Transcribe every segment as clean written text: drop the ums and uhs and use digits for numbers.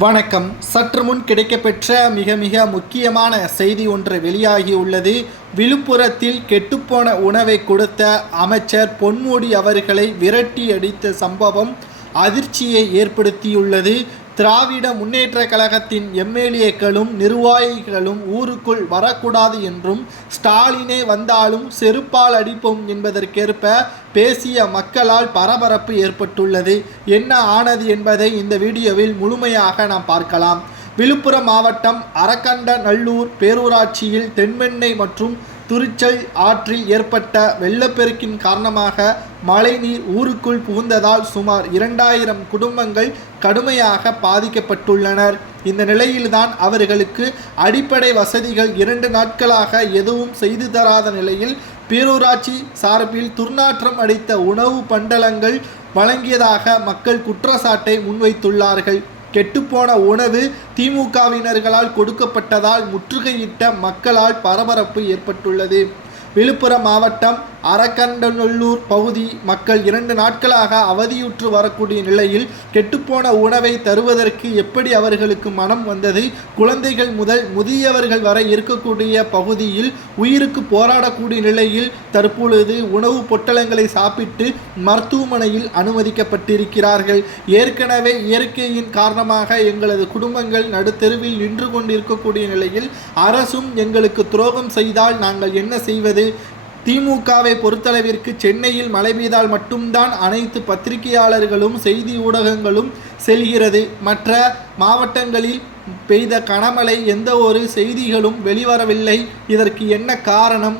வணக்கம். சற்று முன் கிடைக்கப்பெற்ற மிக முக்கியமான செய்தி ஒன்று வெளியாகியுள்ளது. விழுப்புரத்தில் கெட்டுப்போன உணவை கொடுத்த அமைச்சர் பொன்முடி அவர்களை விரட்டி அடித்த சம்பவம் அதிர்ச்சியை ஏற்படுத்தியுள்ளது. திராவிட முன்னேற்ற கழகத்தின் எம்எல்ஏக்களும் நிர்வாகிகளும் ஊருக்குள் வரக்கூடாது என்றும், ஸ்டாலினே வந்தாலும் செருப்பால் அடிப்போம் என்பதற்கேற்ப பேசிய மக்களால் பரபரப்பு ஏற்பட்டுள்ளது. என்ன ஆனது என்பதை இந்த வீடியோவில் முழுமையாக நாம் பார்க்கலாம். விழுப்புரம் மாவட்டம் அரக்கண்டநல்லூர் பேரூராட்சியில் தென்மென்னை மற்றும் துரிச்சல் ஆற்றில் ஏற்பட்ட வெள்ளப்பெருக்கின் காரணமாக மழைநீர் ஊருக்குள் புகுந்ததால் சுமார் 2000 குடும்பங்கள் கடுமையாக பாதிக்கப்பட்டுள்ளனர். இந்த நிலையில்தான் அவர்களுக்கு அடிப்படை வசதிகள் 2 நாட்களாக எதுவும் செய்து தராத நிலையில் பேரூராட்சி சார்பில் துர்நாற்றம் அடித்த உணவு பண்டலங்கள் வழங்கியதாக மக்கள் குற்றச்சாட்டை முன்வைத்துள்ளார்கள். கெட்டுப்போன உணவு திமுகவினர்களால் கொடுக்கப்பட்டதால் முற்றுகையிட்ட மக்களால் பரபரப்பு ஏற்பட்டுள்ளது. விழுப்புரம் மாவட்டம் அரக்கண்டநல்லூர் பகுதி மக்கள் 2 நாட்களாக அவதியுற்று வரக்கூடிய நிலையில் கெட்டுப்போன உணவை தருவதற்கு எப்படி அவர்களுக்கு மனம் வந்தது? குழந்தைகள் முதல் முதியவர்கள் வரை இருக்கக்கூடிய பகுதியில் உயிருக்கு போராடக்கூடிய நிலையில் தற்பொழுது உணவு பொட்டலங்களை சாப்பிட்டு மருத்துவமனையில் அனுமதிக்கப்பட்டிருக்கிறார்கள். ஏற்கனவே இயற்கையின் காரணமாக எங்களது குடும்பங்கள் நடுத்தெருவில் நின்று கொண்டிருக்கக்கூடிய நிலையில் அரசும் எங்களுக்கு துரோகம் செய்தால் நாங்கள் என்ன செய்வது? திமுகவை பொறுத்தளவிற்கு சென்னையில் மழை பெய்தால் மட்டும்தான் அனைத்து பத்திரிகையாளர்களும் செய்தி ஊடகங்களும் செல்கிறது. மற்ற மாவட்டங்களில் பெய்த கனமழை எந்த ஒரு செய்திகளும் வெளிவரவில்லை. இதற்கு என்ன காரணம்?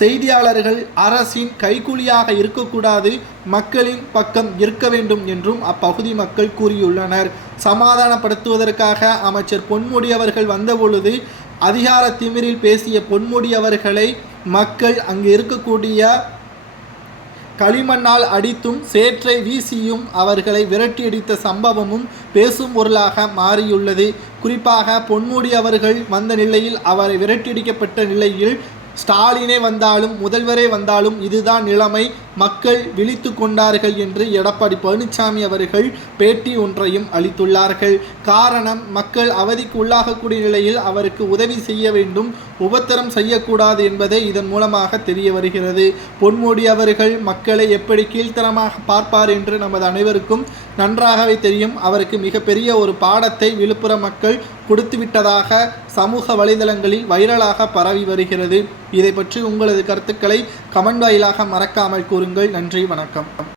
செய்தியாளர்கள் அரசின் கைக்கூலியாக இருக்கக்கூடாது, மக்களின் பக்கம் இருக்க வேண்டும் என்றும் அப்பகுதி மக்கள் கூறியுள்ளனர். சமாதானப்படுத்துவதற்காக அமைச்சர் பொன்முடி அவர்கள் வந்தபொழுது அதிகார திமிரில் பேசிய பொன்முடி அவர்களை மக்கள் அங்கு இருக்கக்கூடிய களிமண்ணால் அடித்தும் சேற்றை வீசியும் அவர்களை விரட்டியடித்த சம்பவமும் பேசும் பொருளாக மாறியுள்ளது. குறிப்பாக பொன்முடி அவர்கள் வந்த நிலையில் அவரை விரட்டியடிக்கப்பட்ட நிலையில் ஸ்டாலினே வந்தாலும் முதல்வரே வந்தாலும் இதுதான் நிலைமை, மக்கள் விழித்து கொண்டார்கள் என்று எடப்பாடி பழனிசாமி அவர்கள் பேட்டி ஒன்றையும் அளித்துள்ளார்கள். காரணம், மக்கள் அவதிக்கு உள்ளாகக்கூடிய நிலையில் அவருக்கு உதவி செய்ய வேண்டும், உபத்திரம் செய்யக்கூடாது என்பதை இதன் மூலமாக தெரிய வருகிறது. பொன்முடி அவர்கள் மக்களை எப்படி கீழ்த்தரமாக பார்ப்பார் என்று நமது அனைவருக்கும் நன்றாகவே தெரியும். அவருக்கு மிகப்பெரிய ஒரு பாடத்தை விழுப்புரம் மக்கள் கொடுத்துவிட்டதாக சமூக வலைதளங்களில் வைரலாக பரவி வருகிறது. இதை பற்றி உங்களது கருத்துக்களை கமெண்ட் வாயிலாக மறக்காமல் கூறுங்கள். நன்றி, வணக்கம்.